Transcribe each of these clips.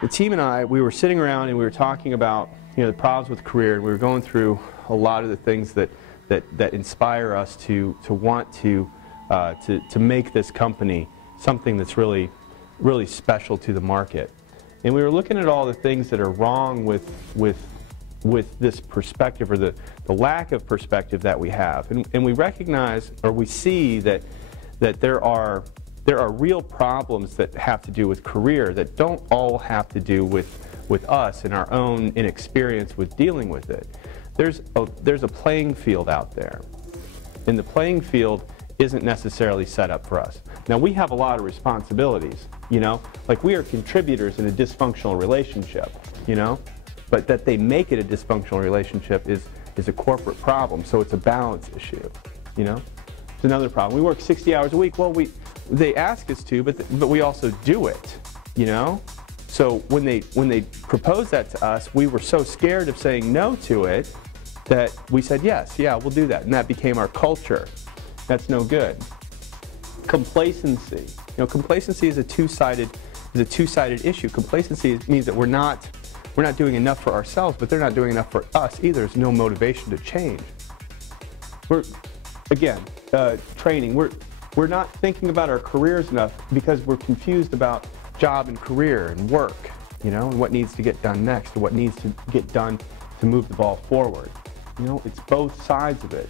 The team and I, we were sitting around and we were talking about, the problems with career, and we were going through a lot of the things that inspire us to want to make this company something that's really special to the market. And we were looking at all the things that are wrong with this perspective, or the lack of perspective that we have. And we recognize, or we see that there are real problems that have to do with career that don't all have to do with us and our own inexperience with dealing with it. There's a playing field out there, and the playing field isn't necessarily set up for us. Now, we have a lot of responsibilities, like we are contributors in a dysfunctional relationship, but that they make it a dysfunctional relationship is a corporate problem, so it's a balance issue, It's another problem. We work 60 hours a week. Well, they ask us to, but we also do it, So when they proposed that to us, we were so scared of saying no to it that we said yes, yeah, we'll do that, and that became our culture. That's no good. Complacency. Complacency is a two-sided issue. Complacency means that we're not doing enough for ourselves, but they're not doing enough for us either. There's no motivation to change. Training. We're not thinking about our careers enough because we're confused about job and career and work, and what needs to get done next, or what needs to get done to move the ball forward. It's both sides of it.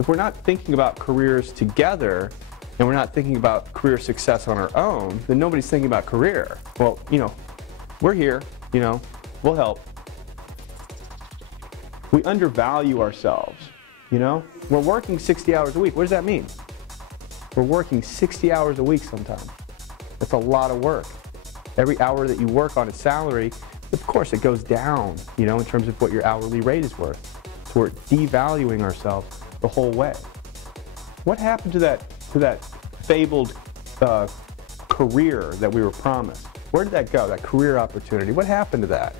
If we're not thinking about careers together, and we're not thinking about career success on our own, then nobody's thinking about career. Well, we're here, we'll help. We undervalue ourselves, We're working 60 hours a week. What does that mean? We're working 60 hours a week sometimes. That's a lot of work. Every hour that you work on a salary, of course, it goes down, in terms of what your hourly rate is worth. So we're devaluing ourselves the whole way. What happened to that fabled career that we were promised? Where did that go, that career opportunity? What happened to that?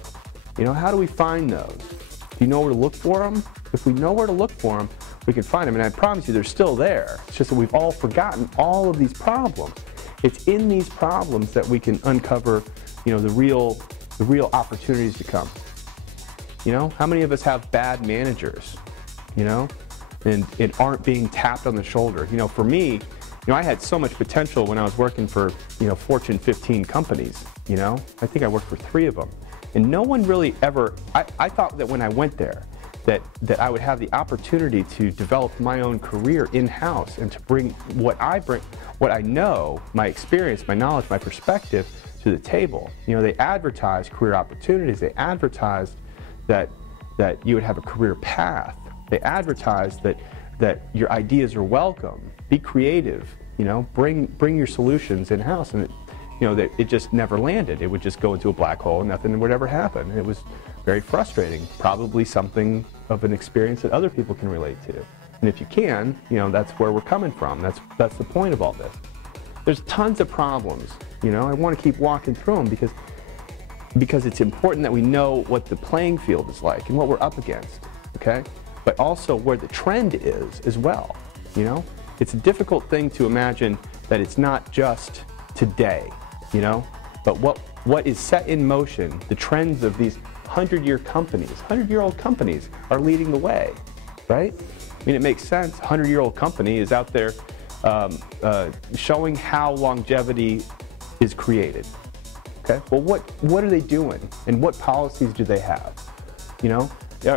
How do we find those? Do you know where to look for them? If we know where to look for them, we can find them, and I promise you they're still there. It's just that we've all forgotten all of these problems. It's in these problems that we can uncover, the real opportunities to come. How many of us have bad managers, and aren't being tapped on the shoulder? For me, I had so much potential when I was working for, Fortune 15 companies, I think I worked for 3 of them. And no one really ever, I thought that when I went there, that I would have the opportunity to develop my own career in-house and to bring what I know, my experience, my knowledge, my perspective to the table. They advertised career opportunities. They advertised that you would have a career path. They advertised that your ideas are welcome. Be creative. Bring your solutions in-house, and it just never landed. It would just go into a black hole, and nothing would ever happen. And it was very frustrating. Probably something of an experience that other people can relate to. And if you can, that's where we're coming from. That's the point of all this. There's tons of problems. I want to keep walking through them because it's important that we know what the playing field is like and what we're up against. Okay, but also where the trend is as well. It's a difficult thing to imagine that it's not just today. But what is set in motion, the trends of these 100-year-old companies are leading the way, right? I mean, it makes sense. A 100-year-old company is out there showing how longevity is created. Okay, well, what are they doing, and what policies do they have?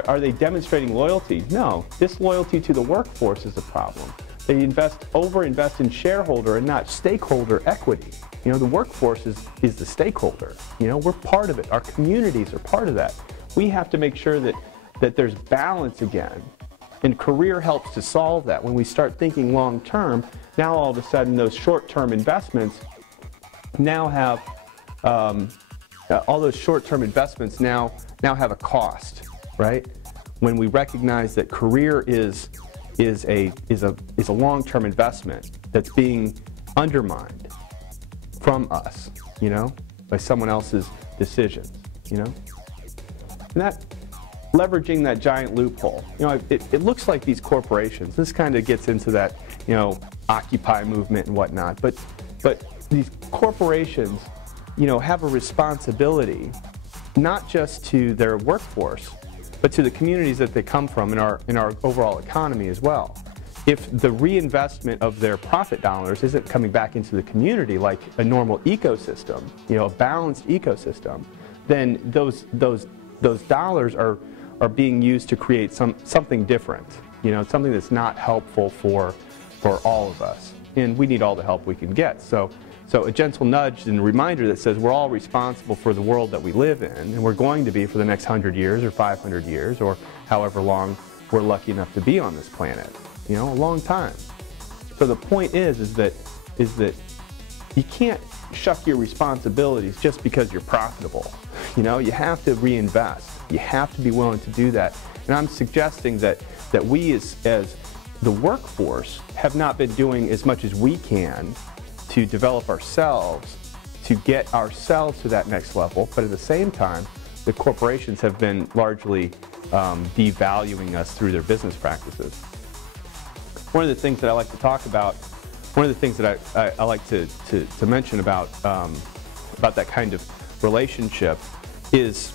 Are they demonstrating loyalty? No, disloyalty to the workforce is a problem. They over-invest in shareholder and not stakeholder equity. The workforce is the stakeholder. We're part of it. Our communities are part of that. We have to make sure that there's balance again. And career helps to solve that. When we start thinking long-term, now all of a sudden those short-term investments now have, all those short-term investments now have a cost, right? When we recognize that career is a long-term investment that's being undermined from us, by someone else's decisions, And leveraging that giant loophole. It looks like these corporations, this kind of gets into that, Occupy movement and whatnot, but these corporations, have a responsibility not just to their workforce, but to the communities that they come from in our overall economy as well. If the reinvestment of their profit dollars isn't coming back into the community like a normal ecosystem, a balanced ecosystem, then those dollars are being used to create something different, something that's not helpful for all of us. And we need all the help we can get. So a gentle nudge and a reminder that says we're all responsible for the world that we live in, and we're going to be for the next 100 years or 500 years or however long we're lucky enough to be on this planet. A long time. So the point is that you can't shuck your responsibilities just because you're profitable. You have to reinvest. You have to be willing to do that. And I'm suggesting that we as the workforce have not been doing as much as we can to develop ourselves, to get ourselves to that next level, but at the same time, the corporations have been largely devaluing us through their business practices. One of the things that I like to talk about, one of the things that I like to mention about that kind of relationship is,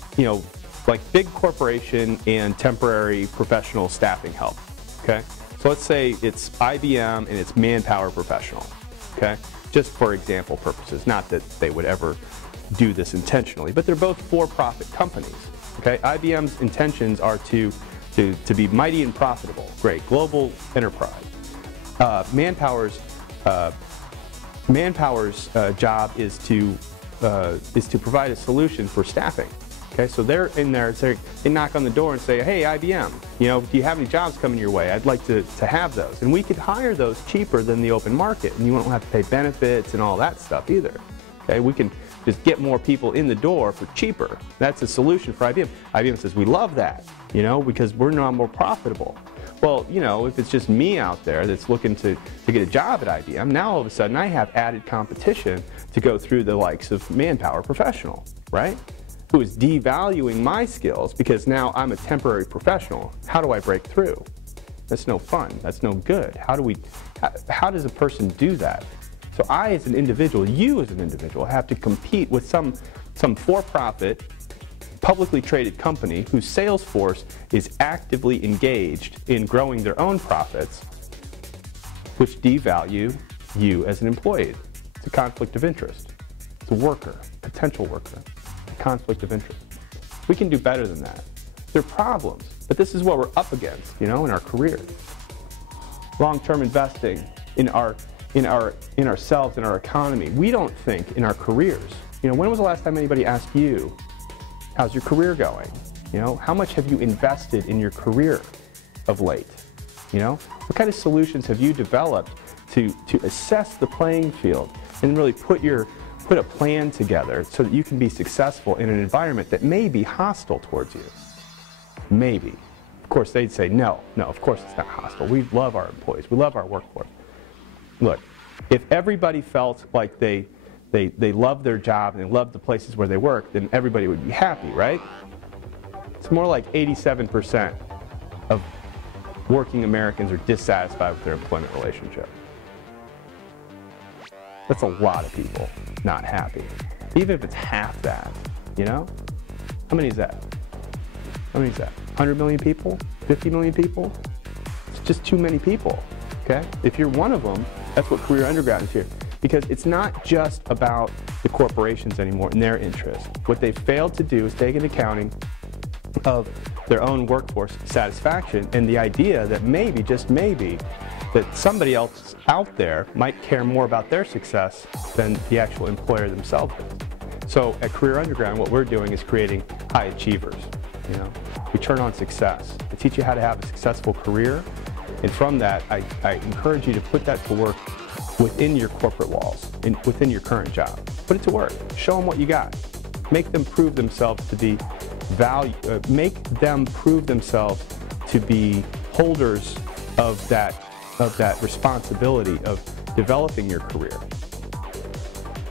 like big corporation and temporary professional staffing help, okay? So let's say it's IBM and it's Manpower Professional, okay? Just for example purposes, not that they would ever do this intentionally, but they're both for-profit companies, okay? IBM's intentions are to be mighty and profitable, great, global enterprise. Manpower's job is to provide a solution for staffing. Okay, so they're in there, they knock on the door and say, hey, IBM, do you have any jobs coming your way? I'd like to have those. And we could hire those cheaper than the open market, and you won't have to pay benefits and all that stuff either. Okay, we can just get more people in the door for cheaper. That's a solution for IBM. IBM says, we love that, because we're now more profitable. Well, if it's just me out there that's looking to get a job at IBM, now all of a sudden I have added competition to go through the likes of Manpower Professional, right? Who is devaluing my skills because now I'm a temporary professional. How do I break through? That's no fun. That's no good. How does a person do that? So I as an individual, you as an individual, have to compete with some for-profit, publicly traded company whose sales force is actively engaged in growing their own profits, which devalue you as an employee. It's a conflict of interest. It's a worker, potential worker. Conflict of interest. We can do better than that. There are problems, but this is what we're up against, in our career. Long-term investing in ourselves, in our economy. We don't think in our careers. When was the last time anybody asked you, how's your career going? How much have you invested in your career of late? What kind of solutions have you developed to assess the playing field and really put a plan together so that you can be successful in an environment that may be hostile towards you? Maybe. Of course, they'd say, no, of course it's not hostile. We love our employees. We love our workforce. Look, if everybody felt like they love their job and they love the places where they work, then everybody would be happy, right? It's more like 87% of working Americans are dissatisfied with their employment relationship. That's a lot of people not happy. Even if it's half that, How many is that? How many is that? 100 million people? 50 million people? It's just too many people, okay? If you're one of them, that's what Career Underground is here. Because it's not just about the corporations anymore and their interests. What they've failed to do is take an accounting of their own workforce satisfaction and the idea that maybe, just maybe, that somebody else out there might care more about their success than the actual employer themselves does. So at Career Underground, what we're doing is creating high achievers. We turn on success. I teach you how to have a successful career, and from that, I encourage you to put that to work within your corporate walls, within your current job. Put it to work. Show them what you got. Make them prove themselves to be holders of that responsibility of developing your career.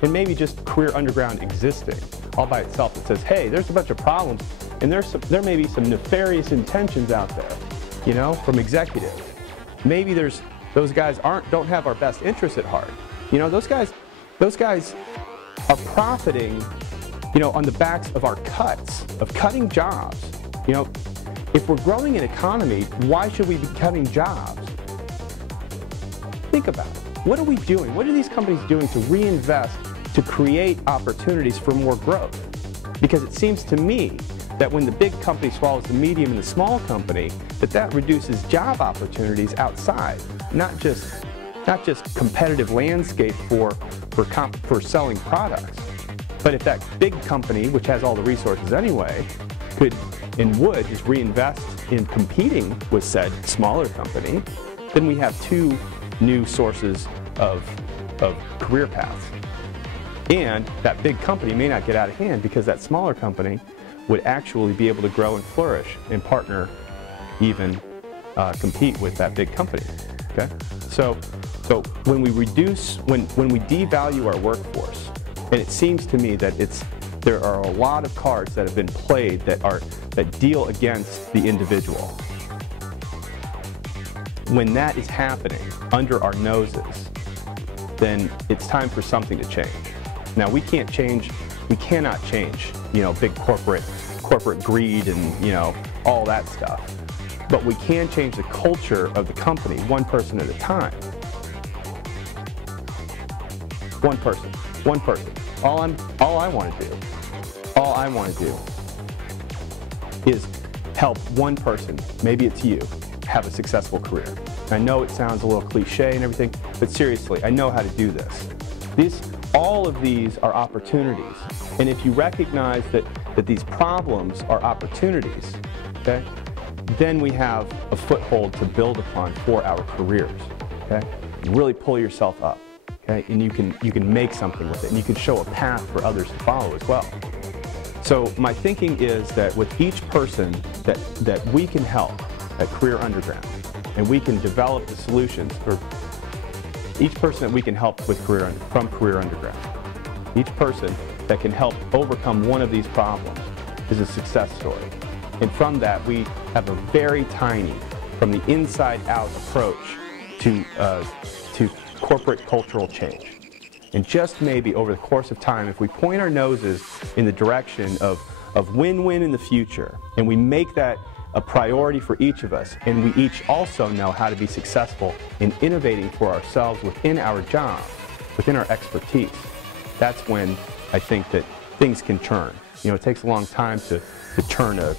And maybe just Career Underground existing all by itself that says, hey, there's a bunch of problems. And there may be some nefarious intentions out there, you know, from executives. Maybe those guys don't have our best interests at heart. You know, those guys are profiting, you know, on the backs of our cutting jobs. You know, if we're growing an economy, why should we be cutting jobs? Think about it. What are we doing? What are these companies doing to reinvest, to create opportunities for more growth? Because it seems to me that when the big company swallows the medium and the small company, that reduces job opportunities outside, not just competitive landscape for selling products. But if that big company, which has all the resources anyway, could and would just reinvest in competing with said smaller company, then we have two new sources of career paths. And that big company may not get out of hand because that smaller company would actually be able to grow and flourish and partner, even compete with that big company. Okay? So when we devalue our workforce, and it seems to me that there are a lot of cards that have been played that deal against the individual. When that is happening under our noses, then it's time for something to change. Now we cannot change, you know, big corporate greed and, you know, all that stuff. But we can change the culture of the company, one person at a time. One person. All I want to do is help one person, maybe it's you, have a successful career. I know it sounds a little cliche and everything, but seriously, I know how to do this. All of these are opportunities, and if you recognize that these problems are opportunities, okay, then we have a foothold to build upon for our careers. Okay, really pull yourself up, okay, and you can make something with it, and you can show a path for others to follow as well. So my thinking is that with each person that we can help at Career Underground, and we can develop the solutions for each person that we can help with from Career Underground. Each person that can help overcome one of these problems is a success story. And from that, we have a very tiny, from the inside out approach to corporate cultural change. And just maybe over the course of time, if we point our noses in the direction of win-win in the future, and we make that a priority for each of us, and we each also know how to be successful in innovating for ourselves within our job, within our expertise, that's when I think that things can turn. You know, it takes a long time to turn a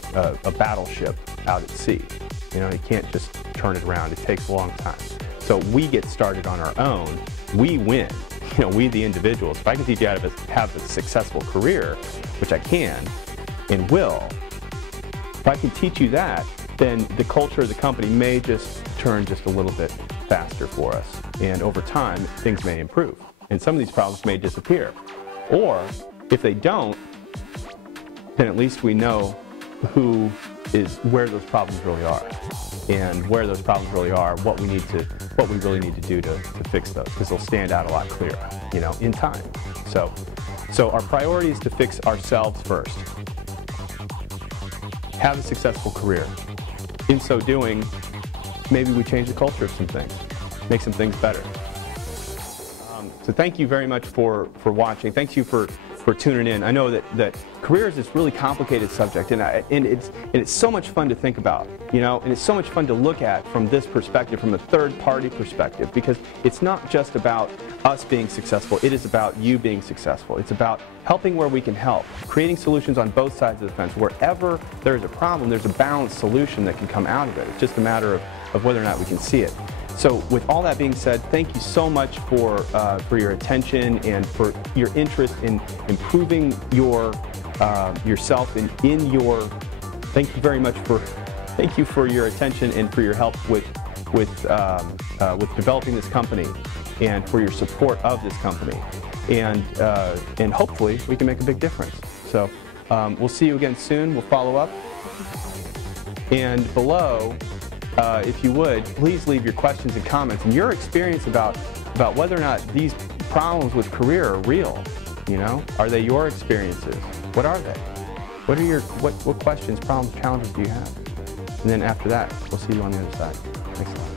battleship out at sea. You know, you can't just turn it around. It takes a long time. So we get started on our own. We win. You know, we the individuals. If I can teach you how to have a successful career, which I can and will, if I can teach you that, then the culture of the company may just turn just a little bit faster for us. And over time, things may improve. And some of these problems may disappear. Or if they don't, then at least we know where those problems really are. And where those problems really are, what we really need to do to fix those, because they'll stand out a lot clearer, you know, in time. So our priority is to fix ourselves first. Have a successful career. In so doing, maybe we change the culture of some things, make some things better. So thank you very much for watching. Thank you for tuning in. I know that career is this really complicated subject, and it's so much fun to think about, you know, and it's so much fun to look at from this perspective, from a third-party perspective, because it's not just about us being successful, it is about you being successful. It's about helping where we can help, creating solutions on both sides of the fence. Wherever there's a problem, there's a balanced solution that can come out of it. It's just a matter of whether or not we can see it. So with all that being said, thank you so much for your attention and for your interest in improving yourself in your. Thank you very much thank you for your attention and for your help with developing this company and for your support of this company, and hopefully we can make a big difference. So we'll see you again soon. We'll follow up, and below. If you would, please leave your questions and comments and your experience about whether or not these problems with career are real. You know, are they your experiences? What are they? What questions, problems, challenges do you have? And then after that, we'll see you on the other side. Thanks a lot.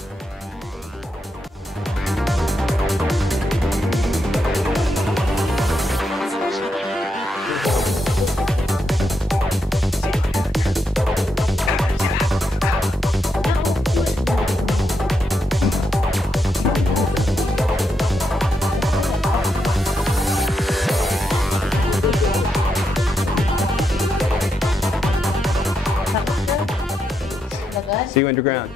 See you underground.